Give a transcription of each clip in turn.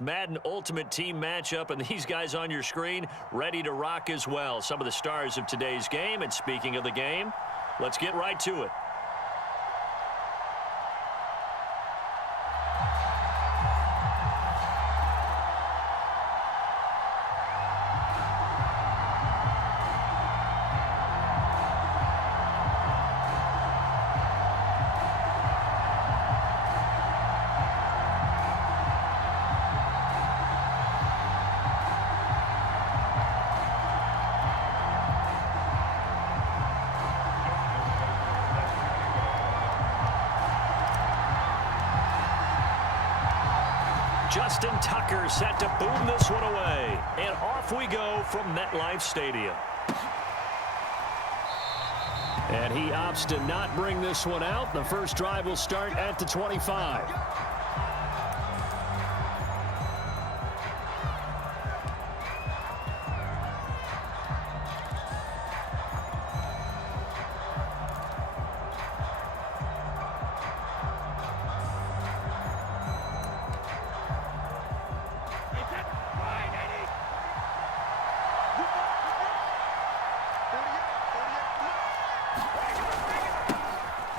Madden Ultimate Team matchup, and these guys on your screen ready to rock as well. Some of the stars of today's game, and speaking of the game, let's get right to it. Justin Tucker set to boom this one away. And off we go from MetLife Stadium. And he opts to not bring this one out. The first drive will start at the 25.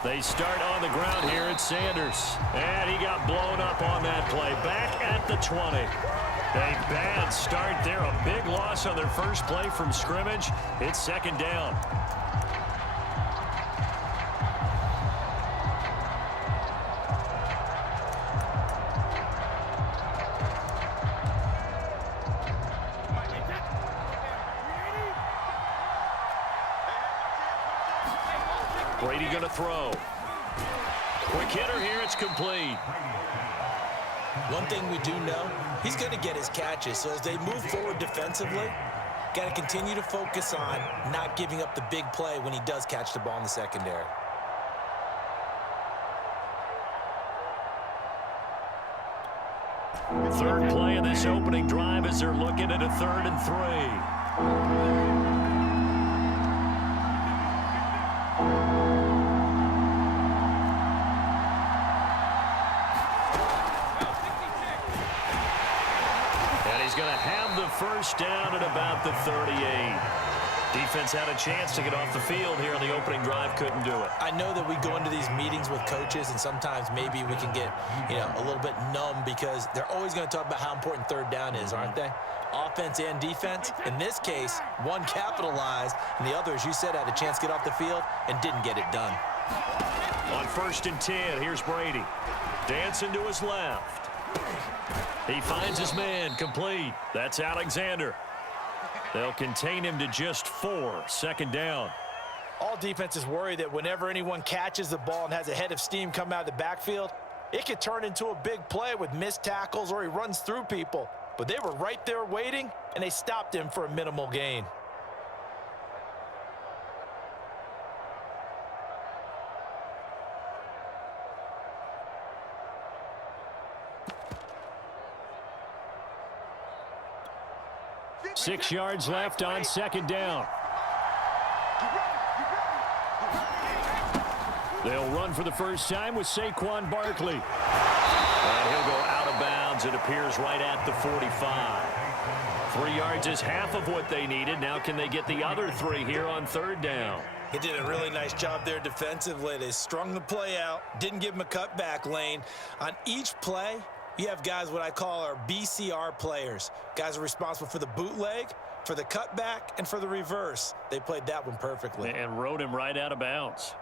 They start on the ground here at Sanders. And he got blown up on that play. Back at the 20. A bad start there. A big loss on their first play from scrimmage. It's second down. Brady going to throw. Quick hitter here. It's complete. One thing we do know, he's going to get his catches. So as they move forward defensively, got to continue to focus on not giving up the big play when he does catch the ball in the secondary. Third play of this opening drive as they're looking at a 3rd and 3. He's going to have the first down at about the 38. Defense had a chance to get off the field here on the opening drive, couldn't do it. I know that we go into these meetings with coaches, and sometimes maybe we can get, a little bit numb because they're always going to talk about how important 3rd down is, aren't they? Offense and defense. In this case, one capitalized, and the other, as you said, had a chance to get off the field and didn't get it done. On 1st and 10, here's Brady. Dancing to his left. He finds his man, complete. That's Alexander. They'll contain him to just 4, second down. All defenses worry that whenever anyone catches the ball and has a head of steam come out of the backfield, it could turn into a big play with missed tackles or he runs through people. But they were right there waiting, and they stopped him for a minimal gain. Six yards left on second down. They'll run for the first time with Saquon Barkley. And he'll go out of bounds. It appears right at the 45. 3 yards is half of what they needed. Now can they get the other 3 here on 3rd down? He did a really nice job there defensively. They strung the play out, didn't give him a cutback lane. On each play, you have guys what I call our BCR players. Guys are responsible for the bootleg, for the cutback, and for the reverse. They played that one perfectly. And rode him right out of bounds.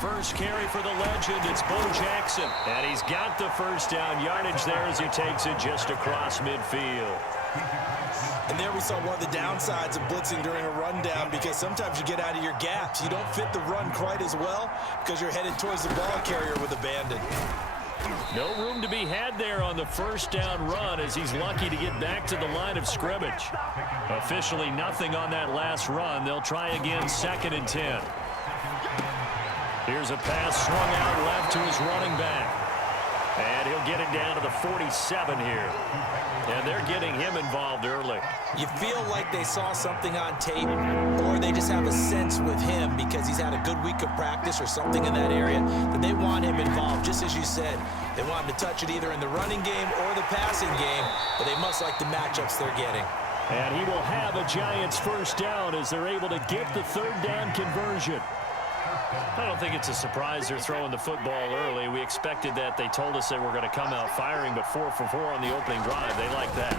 First carry for the legend, it's Bo Jackson. And he's got the first down yardage there as he takes it just across midfield. And there we saw one of the downsides of blitzing during a rundown because sometimes you get out of your gaps. You don't fit the run quite as well because you're headed towards the ball carrier with abandon. No room to be had there on the first down run as he's lucky to get back to the line of scrimmage. Officially nothing on that last run. They'll try again 2nd and 10. Here's a pass swung out left to his running back. And he'll get it down to the 47 here. And they're getting him involved early. You feel like they saw something on tape, or they just have a sense with him because he's had a good week of practice or something in that area that they want him involved. Just as you said, they want him to touch it either in the running game or the passing game, but they must like the matchups they're getting. And he will have a Giants first down as they're able to get the third down conversion. I don't think it's a surprise they're throwing the football early. We expected that. They told us they were going to come out firing, but 4 for 4 on the opening drive. They like that.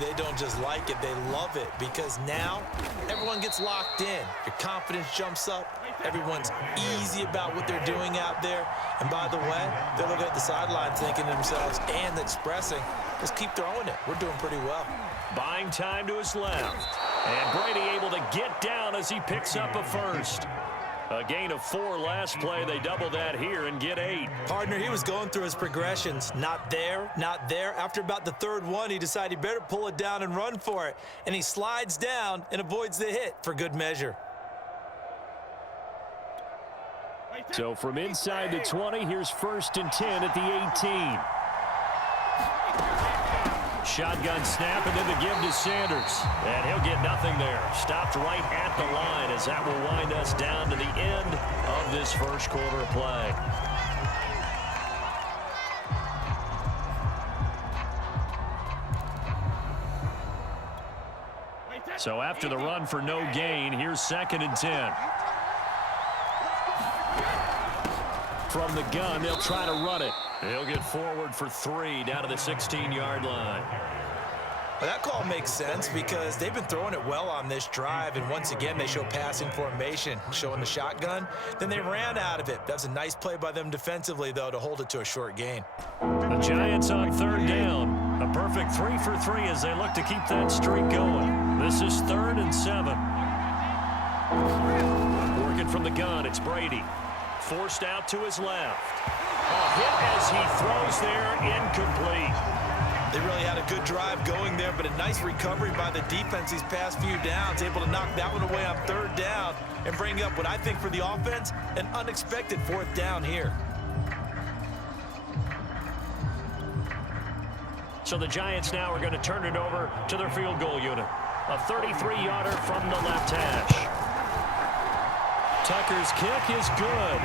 They don't just like it, they love it, because now everyone gets locked in. Your confidence jumps up. Everyone's easy about what they're doing out there. And by the way, they're looking at the sideline thinking to themselves and expressing, let's keep throwing it. We're doing pretty well. Buying time to his left. And Brady able to get down as he picks up a first. A gain of 4 last play. They double that here and get 8. Partner, he was going through his progressions. Not there, not there. After about the third one, he decided he better pull it down and run for it. And he slides down and avoids the hit for good measure. So from inside the 20, here's 1st and 10 at the 18. Shotgun snap, and then the give to Sanders. And he'll get nothing there. Stopped right at the line as that will wind us down to the end of this first quarter of play. So after the run for no gain, here's 2nd and 10. From the gun, they'll try to run it. He'll get forward for 3 down to the 16-yard line. Well, that call makes sense because they've been throwing it well on this drive, and once again they show passing formation, showing the shotgun. Then they ran out of it. That was a nice play by them defensively, though, to hold it to a short gain. The Giants on 3rd down. A perfect 3 for 3 as they look to keep that streak going. This is 3rd and 7. Working from the gun, it's Brady. Forced out to his left. A hit as he throws there, incomplete. They really had a good drive going there, but a nice recovery by the defense these past few downs, able to knock that one away on 3rd down and bring up what I think for the offense, an unexpected 4th down here. So the Giants now are going to turn it over to their field goal unit. A 33-yarder from the left hash. Tucker's kick is good.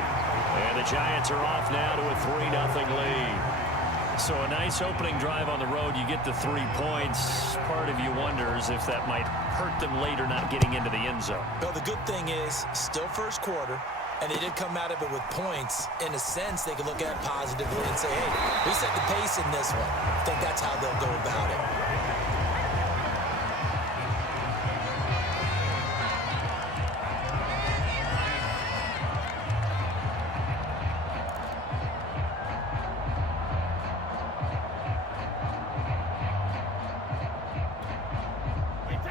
And the Giants are off now to a 3-0 lead. So a nice opening drive on the road. You get the 3 points. Part of you wonders if that might hurt them later not getting into the end zone. Well, the good thing is, still first quarter, and they did come out of it with points. In a sense, they could look at it positively and say, hey, we set the pace in this one. I think that's how they'll go about it.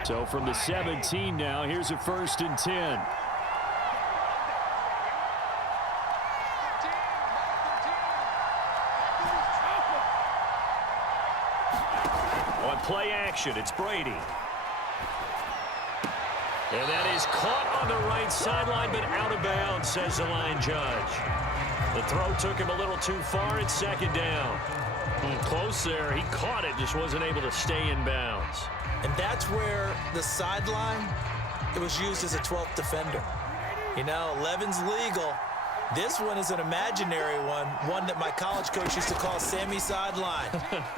So from the 17 now, here's a 1st and 10. On play action, it's Brady. And that is caught on the right sideline, but out of bounds, says the line judge. The throw took him a little too far. It's 2nd down. Close there. He caught it, just wasn't able to stay in bounds. And that's where the sideline, it was used as a 12th defender. You know, 11's legal. This one is an imaginary one that my college coach used to call Sammy Sideline.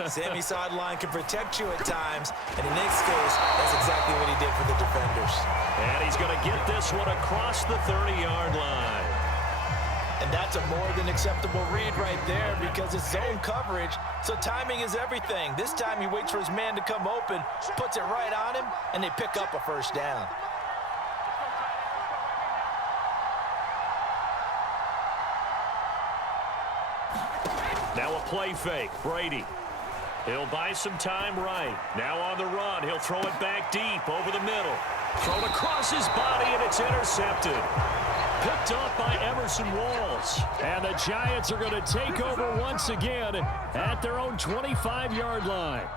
Sammy Sideline can protect you at times, and in this case, that's exactly what he did for the defenders. And he's going to get this one across the 30-yard line. And that's a more than acceptable read right there because it's zone coverage, so timing is everything. This time he waits for his man to come open, puts it right on him, and they pick up a 1st down. Now a play fake. Brady. He'll buy some time right. Now on the run. He'll throw it back deep over the middle. Thrown across his body, and it's intercepted. Picked off by Emerson Walls. And the Giants are going to take over once again at their own 25-yard line.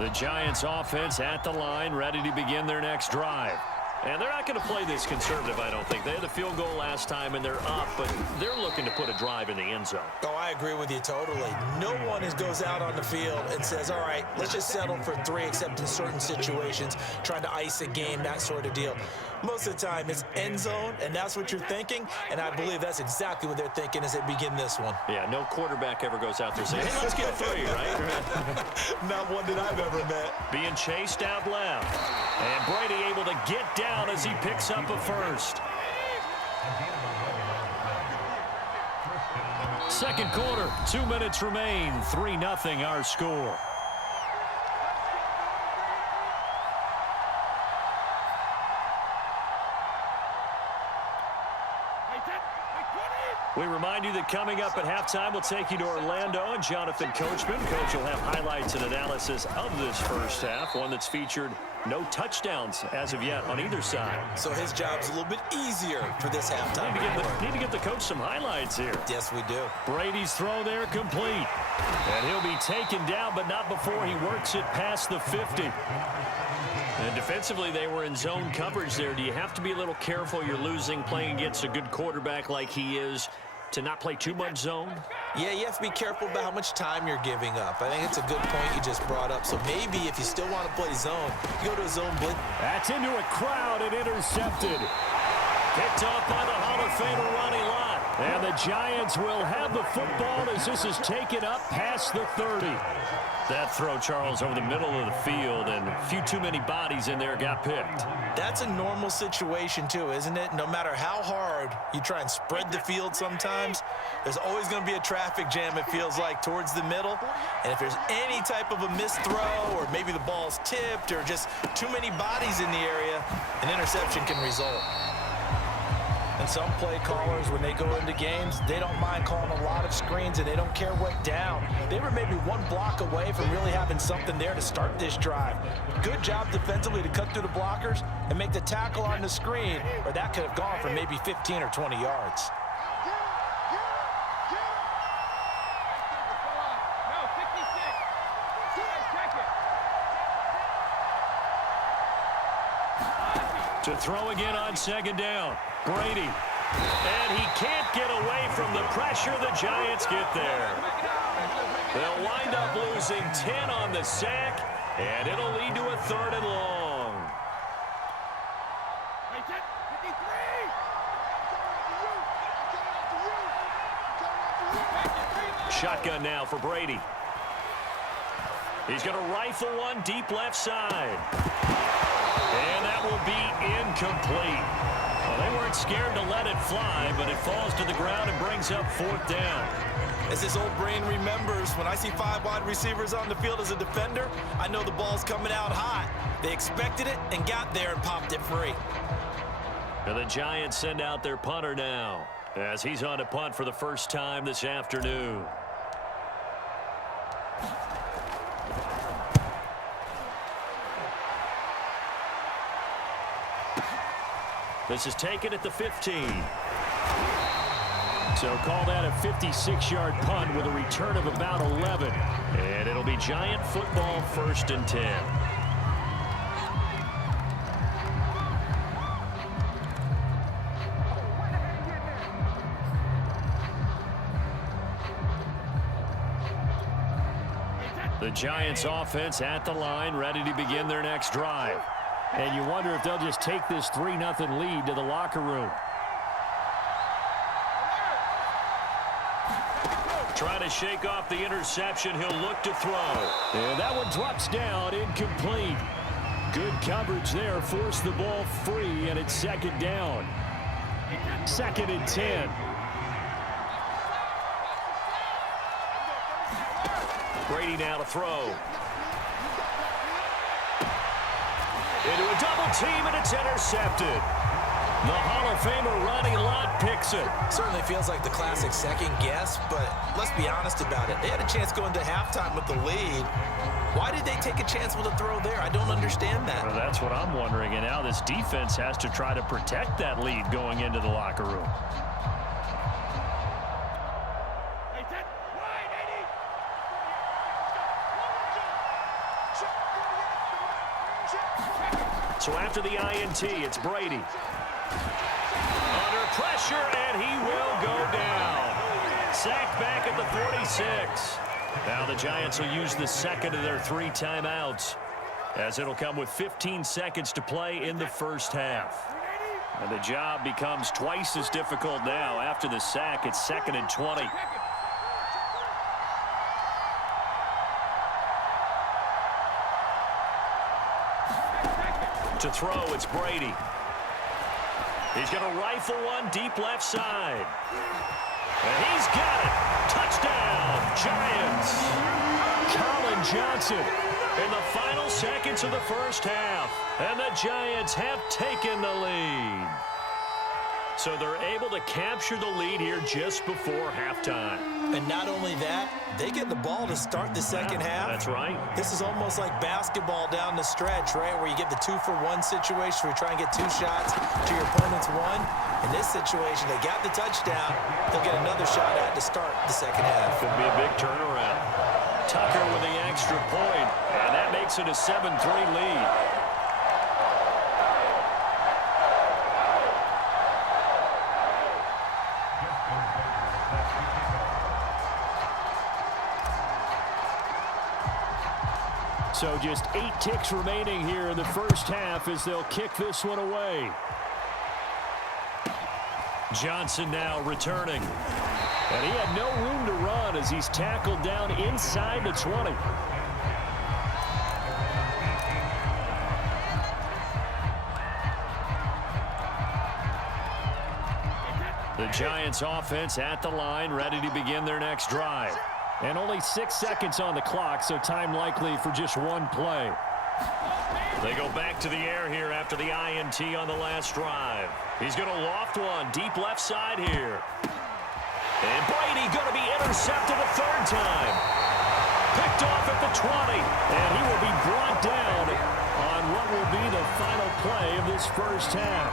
The Giants offense at the line, ready to begin their next drive. And they're not going to play this conservative, I don't think. They had a field goal last time, and they're up, but they're looking to put a drive in the end zone. Oh, I agree with you totally. No one goes out on the field and says, all right, let's just settle for 3, except in certain situations, trying to ice a game, that sort of deal. Most of the time, it's end zone, and that's what you're thinking, and I believe that's exactly what they're thinking as they begin this one. Yeah, no quarterback ever goes out there saying, hey, let's get 3, right? Not one that I've ever met. Being chased out left. And Brady able to get down as he picks up a first. Second quarter, 2 minutes remain, 3-0 our score. We remind you that coming up at halftime, we'll take you to Orlando and Jonathan Coachman. Coach will have highlights and analysis of this first half, one that's featured no touchdowns as of yet on either side. So his job's a little bit easier for this halftime. Need to get the coach some highlights here. Yes, we do. Brady's throw there complete. And he'll be taken down, but not before he works it past the 50. And defensively, they were in zone coverage there. Do you have to be a little careful? You're losing, playing against a good quarterback like he is, to not play too much zone? Yeah, you have to be careful about how much time you're giving up. I think it's a good point you just brought up. So maybe if you still want to play zone, you go to a zone blitz. That's into a crowd and intercepted. Picked off by the Hall of Famer Ronnie Lott. And the Giants will have the football as this is taken up past the 30. That throw, Charles, over the middle of the field, and a few too many bodies in there got picked. That's a normal situation, too, isn't it? No matter how hard you try and spread the field sometimes, there's always going to be a traffic jam, it feels like, towards the middle. And if there's any type of a missed throw, or maybe the ball's tipped, or just too many bodies in the area, an interception can result. And some play callers, when they go into games, they don't mind calling a lot of screens, and they don't care what down. They were maybe one block away from really having something there to start this drive. Good job defensively to cut through the blockers and make the tackle on the screen, or that could have gone for maybe 15 or 20 yards. To throw again on second down. Brady. And he can't get away from the pressure. The Giants get there. They'll wind up losing 10 on the sack, and it'll lead to a 3rd and long. Shotgun now for Brady. He's going to rifle one deep left side. And that will be incomplete. Well, they weren't scared to let it fly, but it falls to the ground and brings up 4th down. As his old brain remembers, when I see 5 wide receivers on the field as a defender, I know the ball's coming out hot. They expected it and got there and popped it free. And the Giants send out their punter now, as he's on to punt for the first time this afternoon. This is taken at the 15. So call that a 56-yard punt with a return of about 11. And it'll be Giant football 1st and 10. The Giants offense at the line, ready to begin their next drive. And you wonder if they'll just take this 3-0 lead to the locker room. Trying to shake off the interception. He'll look to throw. And that one drops down, incomplete. Good coverage there. Forced the ball free, and it's 2nd down. 2nd and 10. Brady now to throw. Into a double team, and it's intercepted. The Hall of Famer Ronnie Lott picks it. Certainly feels like the classic second guess, but let's be honest about it. They had a chance going to halftime with the lead. Why did they take a chance with a throw there? I don't understand that. Well, that's what I'm wondering, and now this defense has to try to protect that lead going into the locker room. So after the INT, it's Brady. Under pressure, and he will go down. Sacked back at the 46. Now the Giants will use the second of their 3 timeouts, as it'll come with 15 seconds to play in the first half. And the job becomes twice as difficult now. After the sack, it's 2nd and 20. To throw, it's Brady. He's going to rifle one deep left side. And he's got it. Touchdown, Giants. Colin Johnson in the final seconds of the first half. And the Giants have taken the lead. So they're able to capture the lead here just before halftime. And not only that, they get the ball to start the second half. That's right. This is almost like basketball down the stretch, right, where you get the 2-for-1 situation where you try and get 2 shots to your opponent's 1. In this situation, they got the touchdown. They'll get another shot at to start the second half. Could be a big turnaround. Tucker with the extra point, and that makes it a 7-3 lead. So just 8 ticks remaining here in the first half as they'll kick this one away. Johnson now returning. And he had no room to run as he's tackled down inside the 20. The Giants offense at the line, ready to begin their next drive. And only 6 seconds on the clock, so time likely for just 1 play. They go back to the air here after the INT on the last drive. He's going to loft one deep left side here. And Brady going to be intercepted a 3rd time. Picked off at the 20. And he will be brought down on what will be the final play of this first half.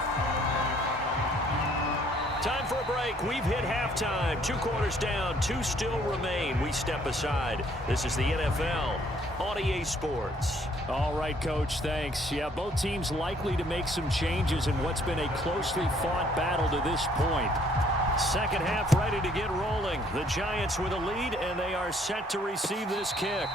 Time for a break. We've hit halftime. 2 quarters down. 2 still remain. We step aside. This is the NFL on EA Sports. All right, Coach. Thanks. Yeah, both teams likely to make some changes in what's been a closely fought battle to this point. Second half ready to get rolling. The Giants with a lead, and they are set to receive this kick.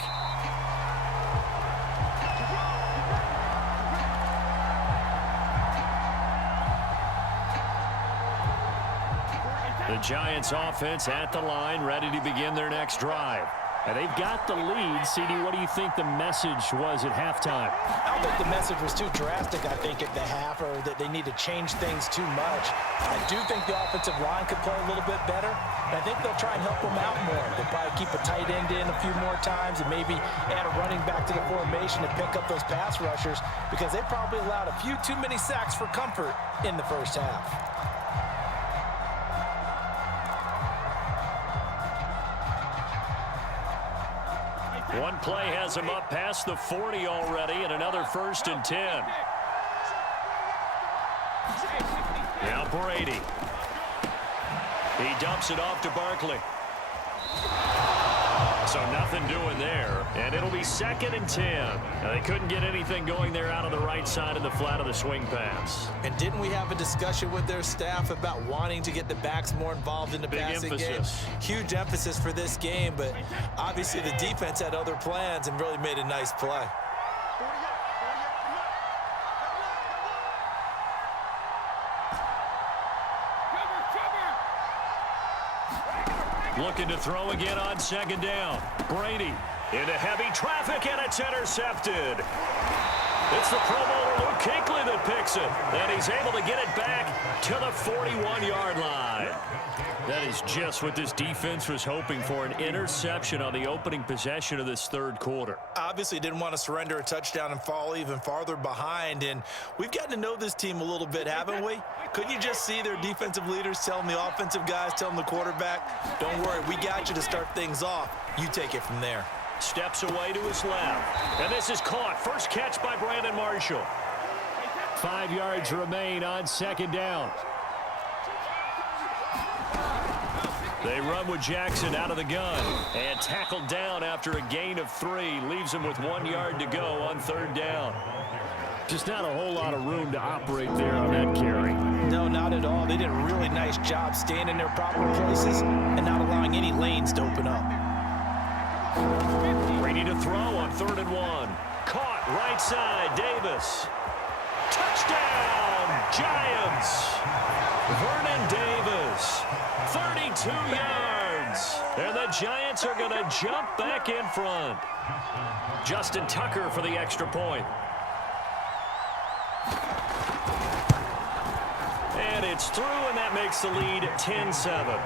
The Giants offense at the line, ready to begin their next drive. And they've got the lead. CD, what do you think the message was at halftime? I don't think the message was too drastic, I think, at the half, or that they need to change things too much. I do think the offensive line could play a little bit better, and I think they'll try and help them out more. They'll probably keep a tight end in a few more times and maybe add a running back to the formation to pick up those pass rushers, because they probably allowed a few too many sacks for comfort in the first half. One play has him up past the 40 already, and another 1st and 10. Now Brady. He dumps it off to Barkley. So nothing doing there, and it'll be 2nd and 10. Now, they couldn't get anything going there out on the right side of the flat of the swing pass. And didn't we have a discussion with their staff about wanting to get the backs more involved in the passing game? Huge emphasis for this game, but obviously the defense had other plans and really made a nice play. Looking to throw again on 2nd down. Brady into heavy traffic, and it's intercepted. It's the Pro Bowler Luke Kuechly that picks it, and he's able to get it back to the 41-yard line. That is just what this defense was hoping for, an interception on the opening possession of this 3rd quarter. Obviously didn't want to surrender a touchdown and fall even farther behind, and we've gotten to know this team a little bit, haven't we? Couldn't you just see their defensive leaders telling the offensive guys, telling the quarterback, don't worry, we got you to start things off. You take it from there. Steps away to his left, and this is caught. First catch by Brandon Marshall. 5 yards remain on 2nd down. They run with Jackson out of the gun and tackled down after a gain of 3. Leaves him with 1 yard to go on 3rd down. Just not a whole lot of room to operate there on that carry. No, not at all. They did a really nice job staying in their proper places and not allowing any lanes to open up. Ready to throw on 3rd and 1. Caught right side, Davis. Touchdown, Giants. Vernon Davis, 32 yards. And the Giants are going to jump back in front. Justin Tucker for the extra point. And it's through, and that makes the lead 10-7.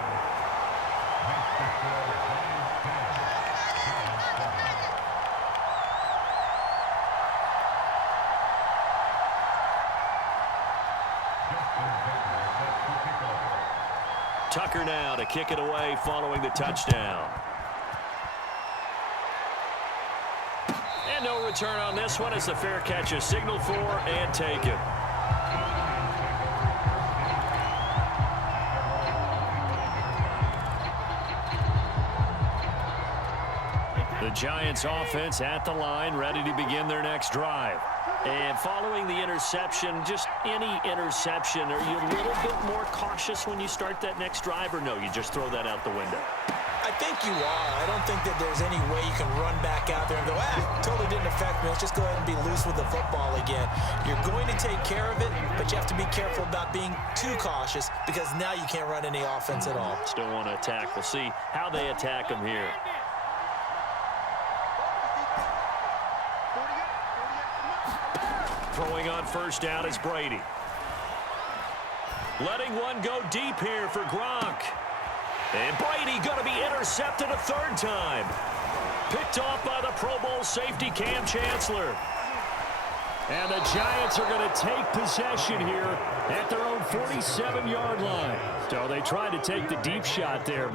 Tucker now to kick it away following the touchdown. And no return on this one as the fair catch is signaled for and taken. The Giants offense at the line, ready to begin their next drive. And following the interception, just any interception, are you a little bit more cautious when you start that next drive, or no, you just throw that out the window? I think you are. I don't think that there's any way you can run back out there and go, totally didn't affect me. Let's just go ahead and be loose with the football again. You're going to take care of it, but you have to be careful about being too cautious because now you can't run any offense at all. Still want to attack. We'll see how they attack them here. Throwing on 1st down is Brady. Letting one go deep here for Gronk. And Brady going to be intercepted a 3rd time. Picked off by the Pro Bowl safety Cam Chancellor. And the Giants are going to take possession here at their own 47-yard line. So they tried to take the deep shot there.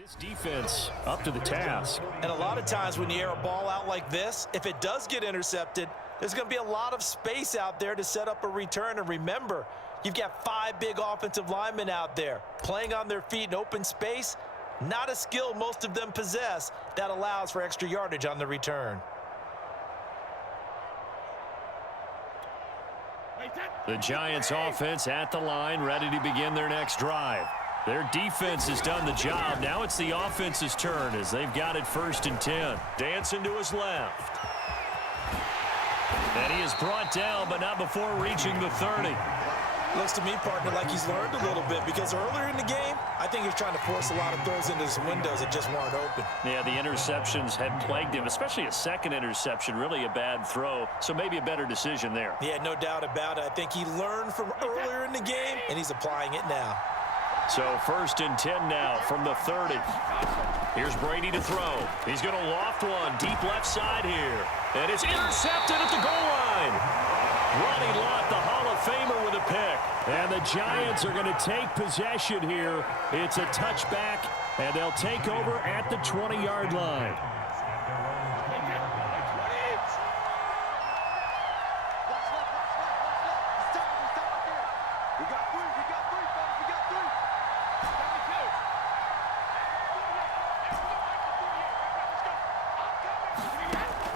This defense up to the task. And a lot of times when you air a ball out like this, if it does get intercepted, there's going to be a lot of space out there to set up a return. And remember, you've got 5 big offensive linemen out there playing on their feet in open space. Not a skill most of them possess that allows for extra yardage on the return. The Giants offense at the line, ready to begin their next drive. Their defense has done the job. Now it's the offense's turn as they've got it 1st and 10. Dancing to his left. And he is brought down, but not before reaching the 30. Looks to me, partner, like he's learned a little bit because earlier in the game, I think he was trying to force a lot of throws into some windows that just weren't open. Yeah, the interceptions had plagued him, especially a second interception, really a bad throw. So maybe a better decision there. Yeah, no doubt about it. I think he learned from earlier in the game, and he's applying it now. So 1st and 10 now from the 30. Here's Brady to throw. He's going to loft one deep left side here. And it's intercepted at the goal line. Ronnie Lott, the Hall of Famer, with a pick. And the Giants are going to take possession here. It's a touchback, and they'll take over at the 20-yard line.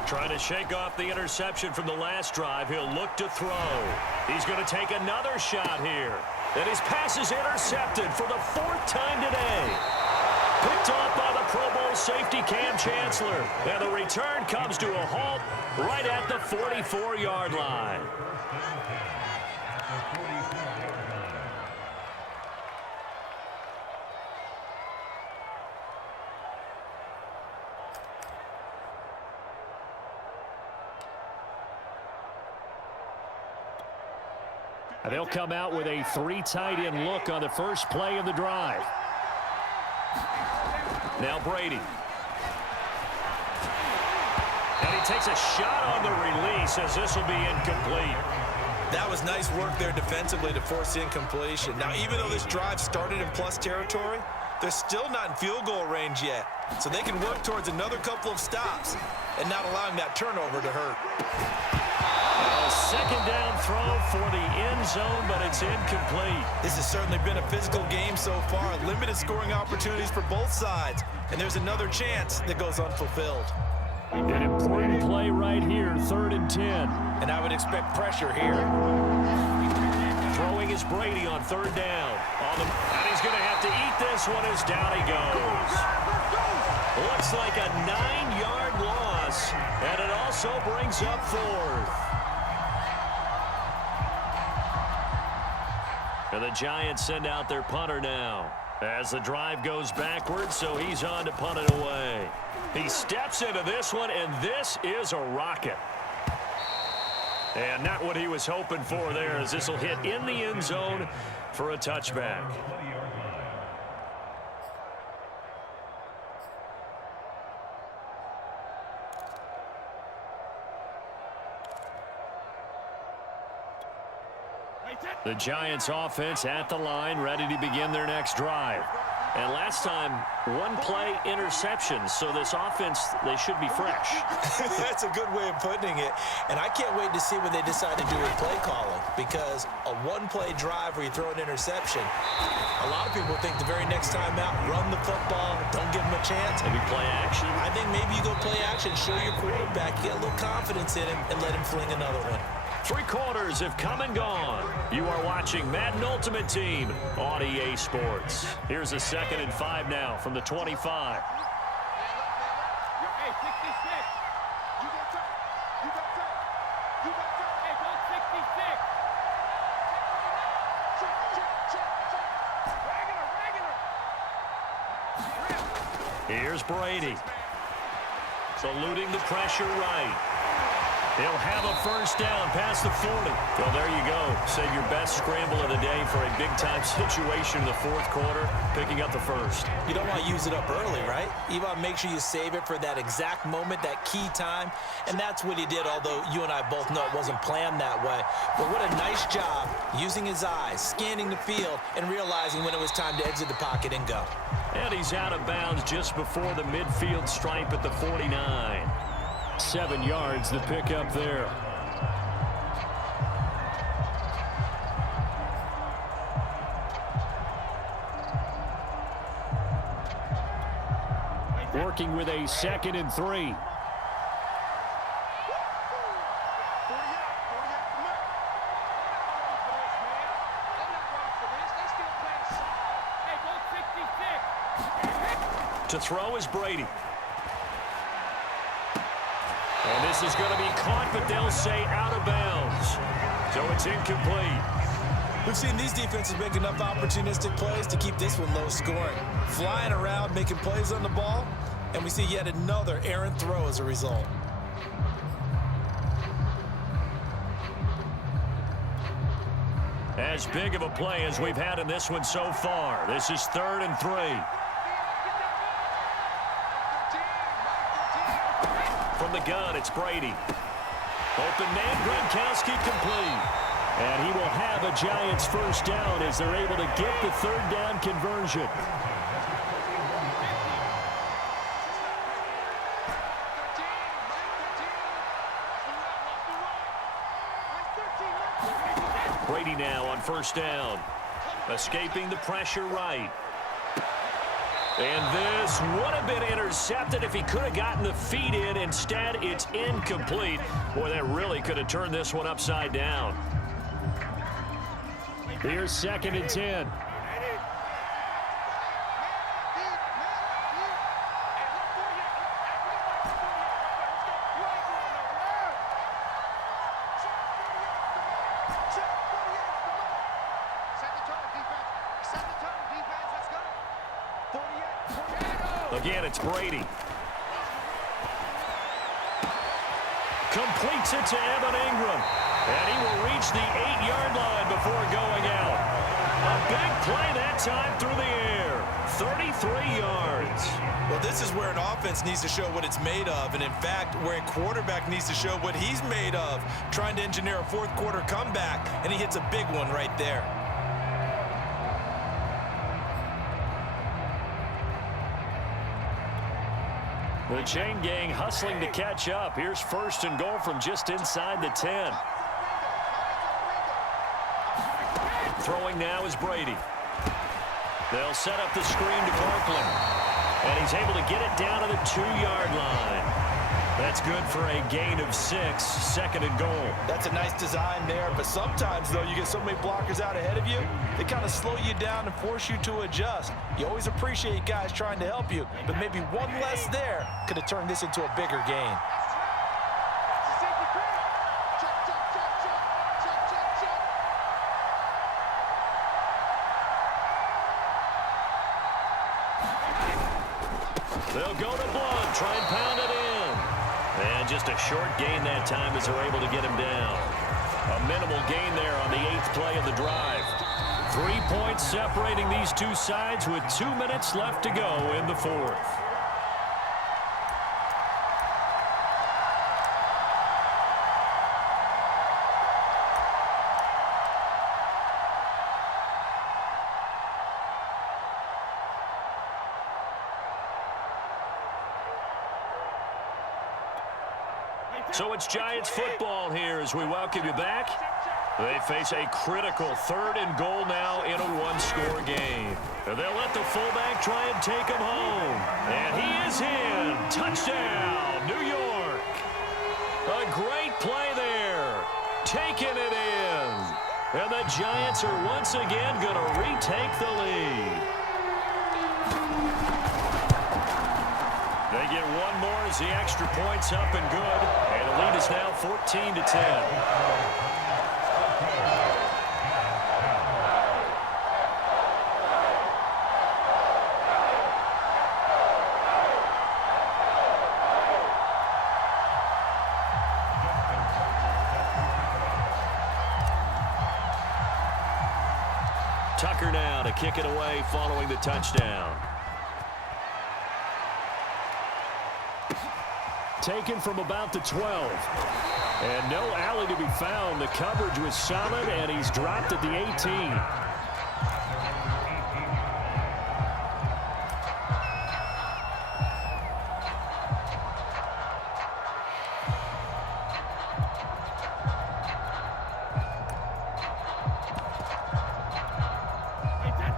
Trying to shake off the interception from the last drive. He'll look to throw. He's going to take another shot here. And his pass is intercepted for the 4th time today. Picked off by the Pro Bowl safety Cam Chancellor. And the return comes to a halt right at the 44-yard line. And they'll come out with a 3 tight end look on the first play of the drive. Now Brady. And he takes a shot on the release as this will be incomplete. That was nice work there defensively to force the incompletion. Now, even though this drive started in plus territory, they're still not in field goal range yet. So they can work towards another couple of stops and not allowing that turnover to hurt. A 2nd down throw for the end zone, but it's incomplete. This has certainly been a physical game so far. Limited scoring opportunities for both sides. And there's another chance that goes unfulfilled. An important play right here, 3rd and 10. And I would expect pressure here. Throwing is Brady on 3rd down. And he's going to have to eat this one as down he goes. Looks like a 9-yard loss, and it also brings up 4th. And the Giants send out their punter now as the drive goes backwards, so he's on to punt it away. He steps into this one, and this is a rocket. And not what he was hoping for there, as this will hit in the end zone for a touchback. The Giants offense at the line, ready to begin their next drive. And last time, 1-play interceptions, so this offense, they should be fresh. That's a good way of putting it. And I can't wait to see what they decide to do with play calling, because a 1-play drive where you throw an interception, a lot of people think the very next time out, run the football, don't give them a chance. Maybe play action. I think maybe you go play action, show your quarterback, get a little confidence in him, and let him fling another one. 3 quarters have come and gone. You are watching Madden Ultimate Team on EA Sports. Here's a 2nd and 5 now from the 25. Here's Brady. Eluding the pressure right. He'll have a first down past the 40. Well, there you go. Save your best scramble of the day for a big-time situation in the fourth quarter, picking up the first. You don't want to use it up early, right? You want to make sure you save it for that exact moment, that key time, and that's what he did, although you and I both know it wasn't planned that way. But what a nice job using his eyes, scanning the field, and realizing when it was time to exit the pocket and go. And he's out of bounds just before the midfield stripe at the 49. 7 yards the pickup there. Working with a 2nd and 3. To throw is Brady. And this is going to be caught, but they'll say out of bounds. So it's incomplete. We've seen these defenses make enough opportunistic plays to keep this one low scoring. Flying around, making plays on the ball, and we see yet another errant throw as a result. As big of a play as we've had in this one so far. This is 3rd and 3. From the gun, it's Brady. Open man, Gronkowski complete. And he will have a Giants first down as they're able to get the 3rd down conversion. Brady now on first down. Escaping the pressure right. And this would have been intercepted if he could have gotten the feet in. Instead, it's incomplete. Boy, that really could have turned this one upside down. Here's 2nd and 10. Again, it's Brady. Completes it to Evan Ingram. And he will reach the 8-yard line before going out. A big play that time through the air. 33 yards. Well, this is where an offense needs to show what it's made of. And, in fact, where a quarterback needs to show what he's made of. Trying to engineer a fourth-quarter comeback, and he hits a big one right there. The chain gang hustling to catch up. Here's 1st and goal from just inside the 10. Throwing now is Brady. They'll set up the screen to Parkland. And he's able to get it down to the 2-yard line. That's good for a gain of 6, 2nd and goal. That's a nice design there, but sometimes, though, you get so many blockers out ahead of you, they kind of slow you down and force you to adjust. You always appreciate guys trying to help you, but maybe one less there could have turned this into a bigger gain. They'll go to Blunt, try and pound it in. And just a short gain that time as they're able to get him down. A minimal gain there on the 8th play of the drive. 3 points separating these two sides with 2 minutes left to go in the 4th. So it's Giants football here as we welcome you back. They face a critical 3rd and goal now in a 1-score game. And they'll let the fullback try and take him home. And he is in. Touchdown, New York. A great play there. Taking it in. And the Giants are once again going to retake the lead. They get one more as the extra point's up and good. And the lead is now 14-10. kick it away following the touchdown. Taken from about the 12. And no alley to be found. The coverage was solid, and he's dropped at the 18.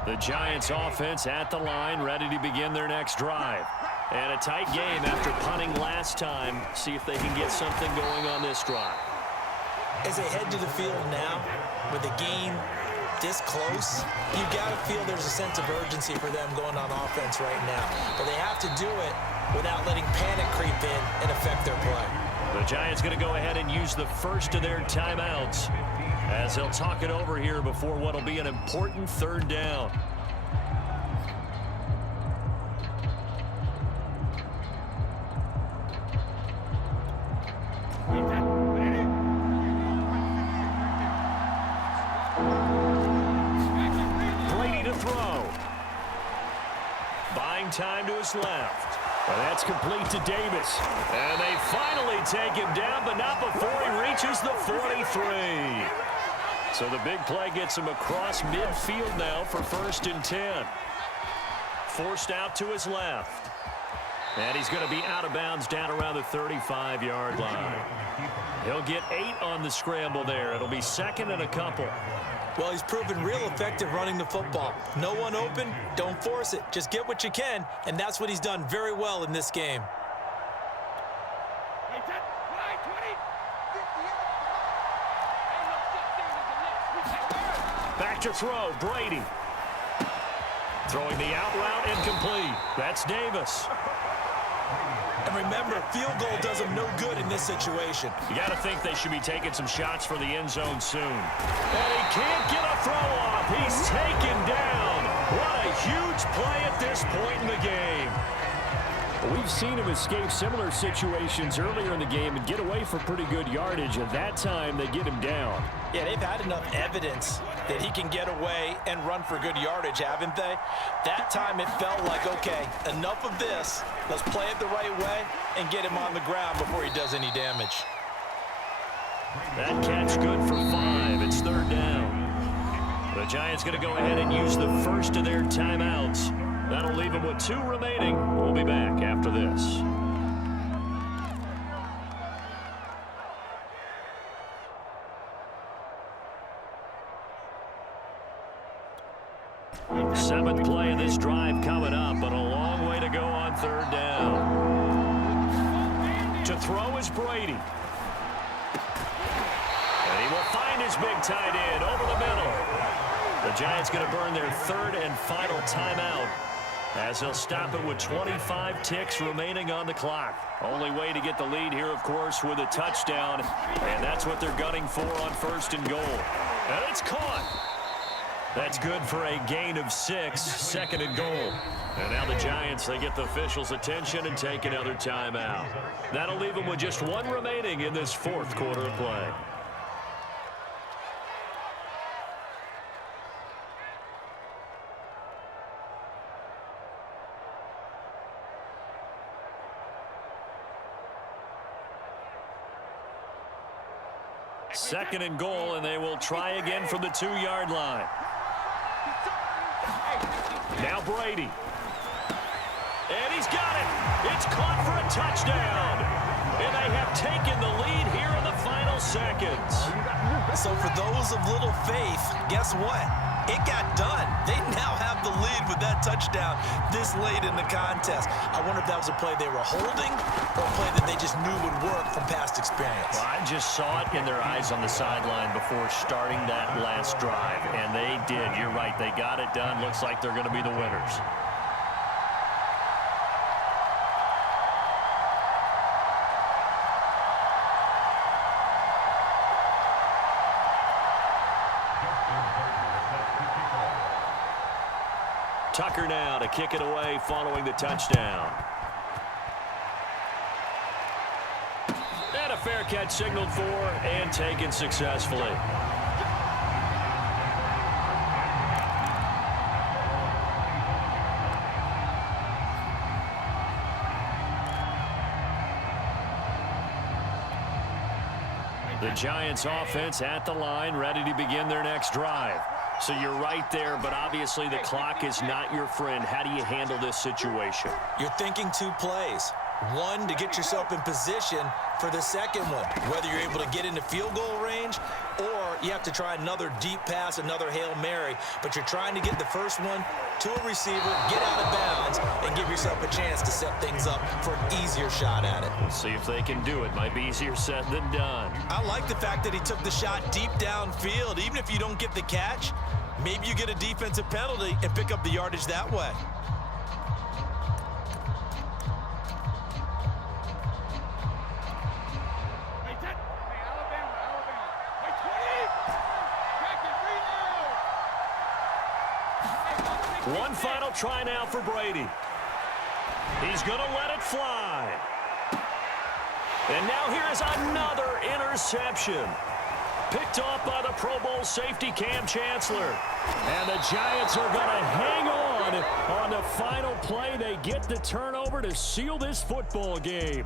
The Giants offense at the line, ready to begin their next drive. And a tight game after punting last time. See if they can get something going on this drive. As they head to the field now, with the game this close, you've got to feel there's a sense of urgency for them going on offense right now. But they have to do it without letting panic creep in and affect their play. The Giants going to go ahead and use the first of their timeouts as they'll talk it over here before what will be an important third down. Time to his left. Well, that's complete to Davis. And they finally take him down, but not before he reaches the 43. So the big play gets him across midfield now for 1st and 10. Forced out to his left. And he's going to be out of bounds down around the 35-yard line. He'll get 8 on the scramble there. It'll be 2nd and a couple. Well, he's proven real effective running the football. No one open, don't force it. Just get what you can, and that's what he's done very well in this game. Back to throw, Brady. Throwing the out route incomplete. That's Davis. And remember, field goal does them no good in this situation. You got to think they should be taking some shots for the end zone soon. And he can't get a throw off. He's taken down. What a huge play at this point in the game. We've seen him escape similar situations earlier in the game and get away for pretty good yardage. At that time, they get him down. Yeah, they've had enough evidence that he can get away and run for good yardage, haven't they? That time it felt like, okay, enough of this. Let's play it the right way and get him on the ground before he does any damage. That catch good for 5. It's 3rd down. The Giants going to go ahead and use the first of their timeouts. That'll leave them with 2 remaining. We'll be back after this. Seventh play of this drive coming up, but a long way to go on 3rd down. To throw is Brady. And he will find his big tight end over the middle. The Giants going to burn their 3rd and final timeout as they'll stop it with 25 ticks remaining on the clock. Only way to get the lead here, of course, with a touchdown, and that's what they're gunning for on 1st and goal. And it's caught. That's good for a gain of 6, 2nd and goal. And now the Giants, they get the officials' attention and take another timeout. That'll leave them with just 1 remaining in this 4th quarter of play. Second and goal, and they will try again from the 2-yard line. Now Brady. And he's got it. It's caught for a touchdown. And they have taken the lead here in the final seconds. So for those of little faith, guess what? It got done. They now have the lead with that touchdown this late in the contest. I wonder if that was a play they were holding or a play that they just knew would work from past experience. Well, I just saw it in their eyes on the sideline before starting that last drive, and they did. You're right. They got it done. Looks like they're going to be the winners. Tucker now to kick it away following the touchdown. And a fair catch signaled for and taken successfully. The Giants offense at the line, ready to begin their next drive. So you're right there, but obviously the clock is not your friend. How do you handle this situation? You're thinking 2 plays. One, to get yourself in position for the second one, whether you're able to get into field goal range or you have to try another deep pass, another Hail Mary, but you're trying to get the first one to a receiver, get out of bounds, and give yourself a chance to set things up for an easier shot at it. We'll see if they can do it. Might be easier said than done. I like the fact that he took the shot deep downfield. Even if you don't get the catch, maybe you get a defensive penalty and pick up the yardage that way. One final try now for Brady. He's going to let it fly. And now here is another interception. Picked off by the Pro Bowl safety Cam Chancellor. And the Giants are going to hang on the final play. They get the turnover to seal this football game.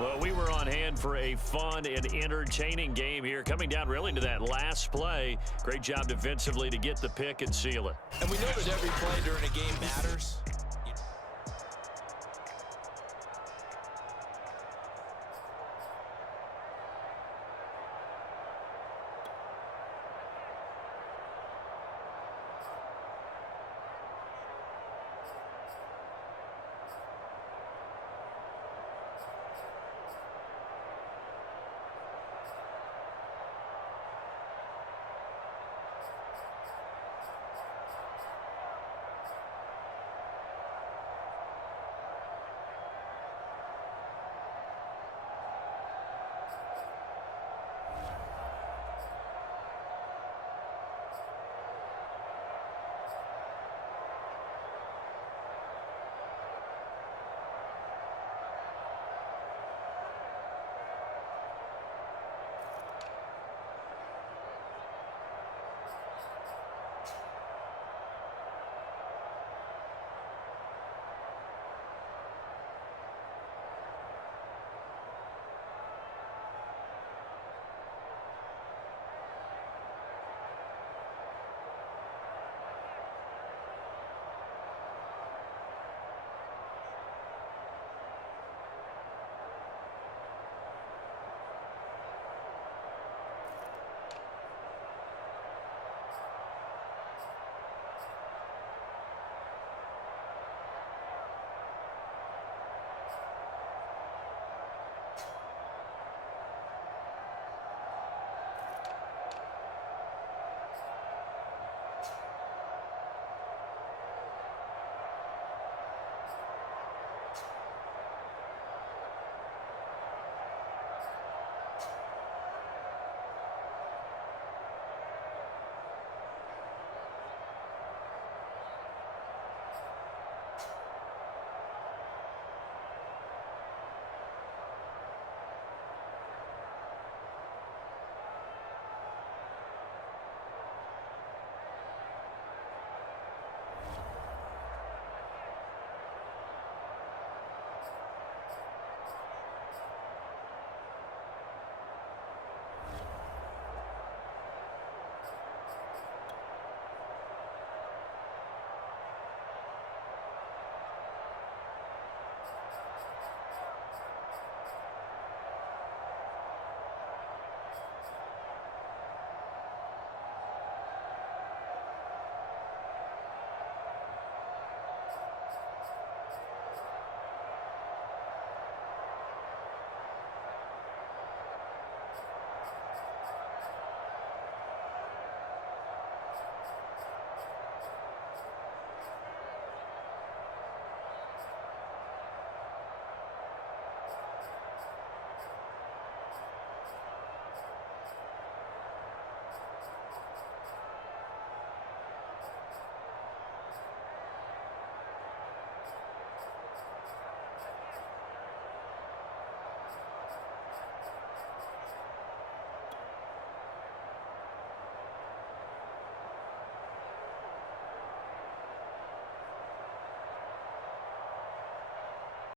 Well, we were on hand for a fun and entertaining game here. Coming down really to that last play. Great job defensively to get the pick and seal it. And we know that every play during a game matters.